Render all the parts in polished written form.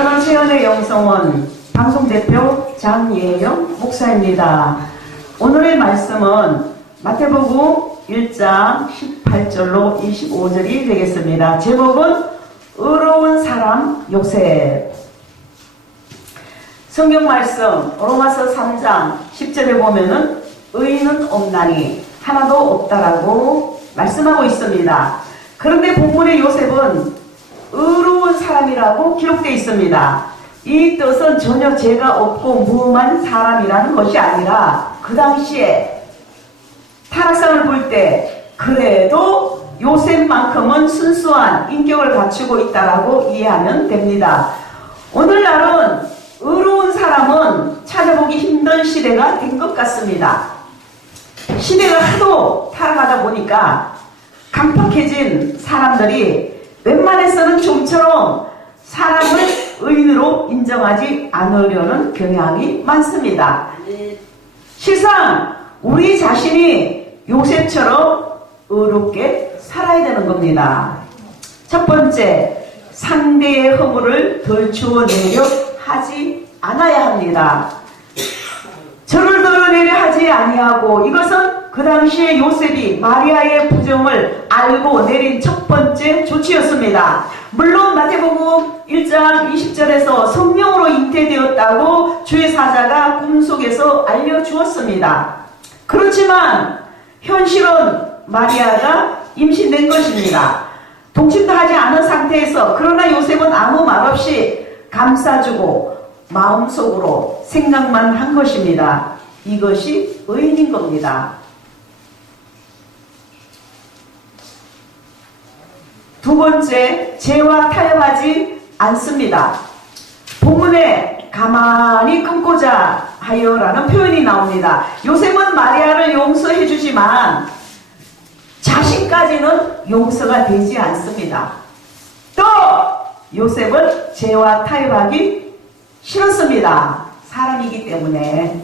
저는 세연의 영성원 방송대표 장예영 목사입니다. 오늘의 말씀은 마태복음 1장 18절로 25절이 되겠습니다. 제목은 의로운 사람 요셉. 성경 말씀 로마서 3장 10절에 보면은 의인은 없나니 하나도 없다라고 말씀하고 있습니다. 그런데 본문의 요셉은 의로운 사람이라고 기록되어 있습니다. 이 뜻은 전혀 죄가 없고 무음한 사람이라는 것이 아니라 그 당시에 타락상을 볼 때 그래도 요셉만큼은 순수한 인격을 갖추고 있다라고 이해하면 됩니다. 오늘날은 의로운 사람은 찾아보기 힘든 시대가 된 것 같습니다. 시대가 하도 타락하다 보니까 강팍해진 사람들이 웬만해서는 좀처럼 사람을 의인으로 인정하지 않으려는 경향이 많습니다. 실상 우리 자신이 요셉처럼 의롭게 살아야 되는 겁니다. 첫 번째, 상대의 허물을 덜 주워내려 하지 않아야 합니다. 저를 드러내려 하지 아니하고, 이것은 그 당시에 요셉이 마리아의 부정을 알고 내린 첫 번째 조치였습니다. 물론 마태복음 1장 20절에서 성령으로 잉태되었다고 주의 사자가 꿈속에서 알려주었습니다. 그렇지만 현실은 마리아가 임신된 것입니다. 동침도 하지 않은 상태에서, 그러나 요셉은 아무 말 없이 감싸주고 마음속으로 생각만 한 것입니다. 이것이 의인인 겁니다. 두 번째, 죄와 타협하지 않습니다. 본문에 가만히 끊고자 하여라는 표현이 나옵니다. 요셉은 마리아를 용서해 주지만 자신까지는 용서가 되지 않습니다. 또 요셉은 죄와 타협하기 싫었습니다. 사람이기 때문에.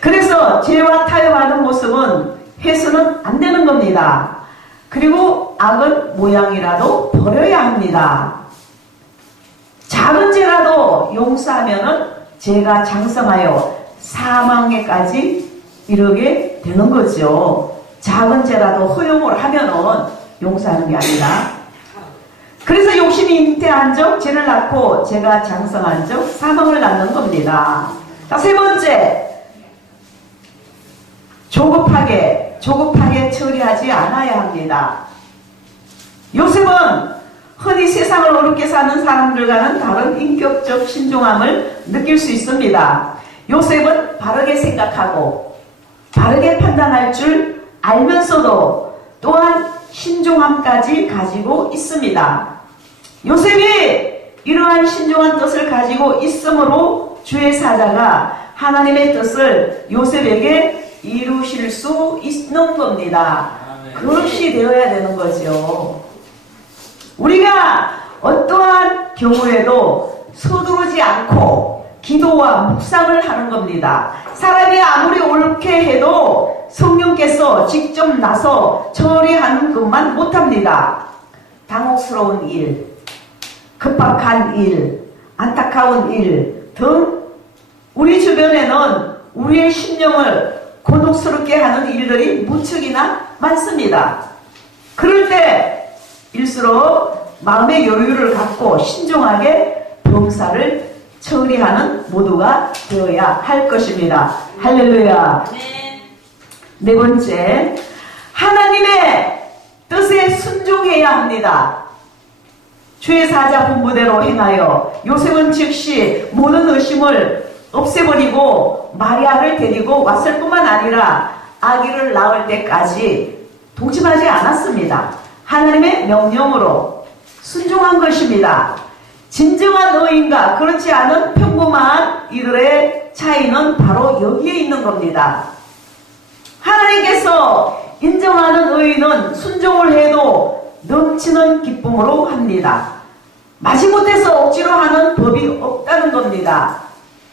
그래서 죄와 타협하는 모습은 해서는 안 되는 겁니다. 그리고 악은 모양이라도 버려야 합니다. 작은 죄라도 용서하면은 죄가 장성하여 사망에까지 이르게 되는 거죠. 작은 죄라도 허용을 하면은 용서하는 게 아니라. 그래서 욕심이 잉태한 적 죄를 낳고 죄가 장성한 적 사망을 낳는 겁니다. 자, 세 번째, 조급하게 처리하지 않아야 합니다. 요셉은 흔히 세상을 어렵게 사는 사람들과는 다른 인격적 신중함을 느낄 수 있습니다. 요셉은 바르게 생각하고 바르게 판단할 줄 알면서도 또한 신중함까지 가지고 있습니다. 요셉이 이러한 신중한 뜻을 가지고 있으므로 주의 사자가 하나님의 뜻을 요셉에게 이루실 수 있는 겁니다. 그것이 되어야 되는 거죠. 우리가 어떠한 경우에도 서두르지 않고 기도와 묵상을 하는 겁니다. 사람이 아무리 옳게 해도 성령께서 직접 나서 처리하는 것만 못합니다. 당혹스러운 일, 급박한 일, 안타까운 일 등 우리 주변에는 우리의 심령을 고독스럽게 하는 일들이 무척이나 많습니다. 그럴 때일수록 마음의 여유를 갖고 신중하게 범사를 처리하는 모두가 되어야 할 것입니다. 할렐루야. 네 번째, 하나님의 뜻에 순종해야 합니다. 주의 사자 분부대로 행하여 요셉은 즉시 모든 의심을 없애버리고 마리아를 데리고 왔을 뿐만 아니라 아기를 낳을 때까지 동침하지 않았습니다. 하나님의 명령으로 순종한 것입니다. 진정한 의인과 그렇지 않은 평범한 이들의 차이는 바로 여기에 있는 겁니다. 하나님께서 인정하는 의인은 순종을 해도 넘치는 기쁨으로 합니다. 마지못해서 억지로 하는 법이 없다는 겁니다.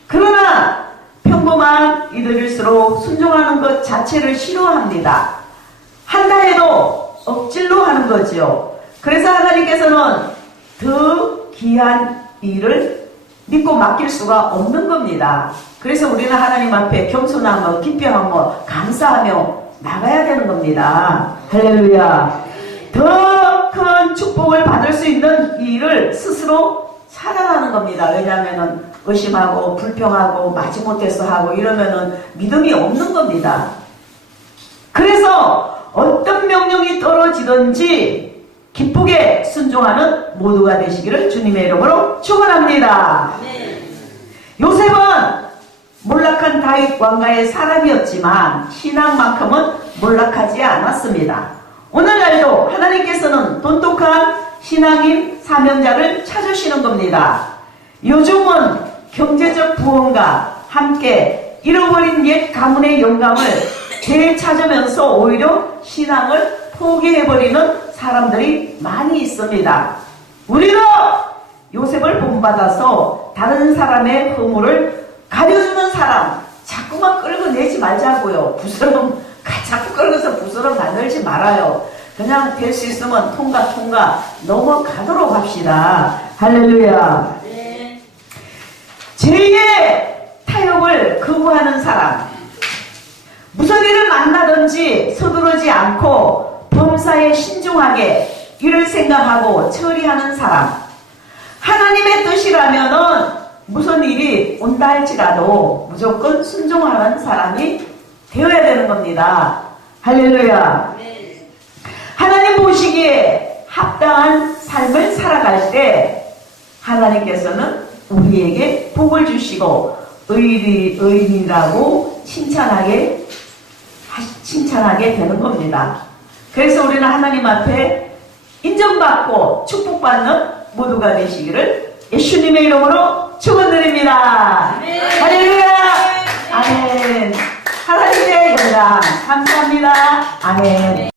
그러나 평범한 이들일수록 순종하는 것 자체를 싫어합니다. 한다 해도 억질로 하는 거죠. 그래서 하나님께서는 더 귀한 일을 믿고 맡길 수가 없는 겁니다. 그래서 우리는 하나님 앞에 겸손하며 기뻐하며 감사하며 나가야 되는 겁니다. 할렐루야. 더 큰 축복을 받을 수 있는 일을 스스로 살아가는 겁니다. 왜냐하면 의심하고 불평하고 마지못해서 하고 이러면은 믿음이 없는 겁니다. 그래서 어떤 명령이 떨어지든지 기쁘게 순종하는 모두가 되시기를 주님의 이름으로 축원합니다. 요셉은 몰락한 다윗 왕가의 사람이었지만 신앙만큼은 몰락하지 않았습니다. 오늘날도 하나님께서는 돈독한 신앙인 사명자를 찾으시는 겁니다. 요즘은 경제적 부흥과 함께 잃어버린 옛 가문의 영감을 되찾으면서 오히려 신앙을 포기해버리는 사람들이 많이 있습니다. 우리는 요셉을 본받아서 다른 사람의 허물을 가려주는 사람 자꾸만 끌어내지 말자고요. 부스럼 자꾸 끌어서 부스럼 만들지 말아요. 그냥 될 수 있으면 통과 넘어가도록 합시다. 할렐루야. 네. 죄의 타협을 거부하는 사람, 무슨 일을 만나든지 서두르지 않고 범사에 신중하게 일을 생각하고 처리하는 사람, 하나님의 뜻이라면은 무슨 일이 온다 할지라도 무조건 순종하는 사람이 되어야 되는 겁니다. 할렐루야. 네. 하나님 보시기에 합당한 삶을 살아갈 때 하나님께서는 우리에게 복을 주시고 의인이라고 칭찬하게 되는 겁니다. 그래서 우리는 하나님 앞에 인정받고 축복받는 모두가 되시기를 예수님의 이름으로 축원드립니다. 할렐루야. 아멘. 하나님의 영광 감사합니다. 아멘.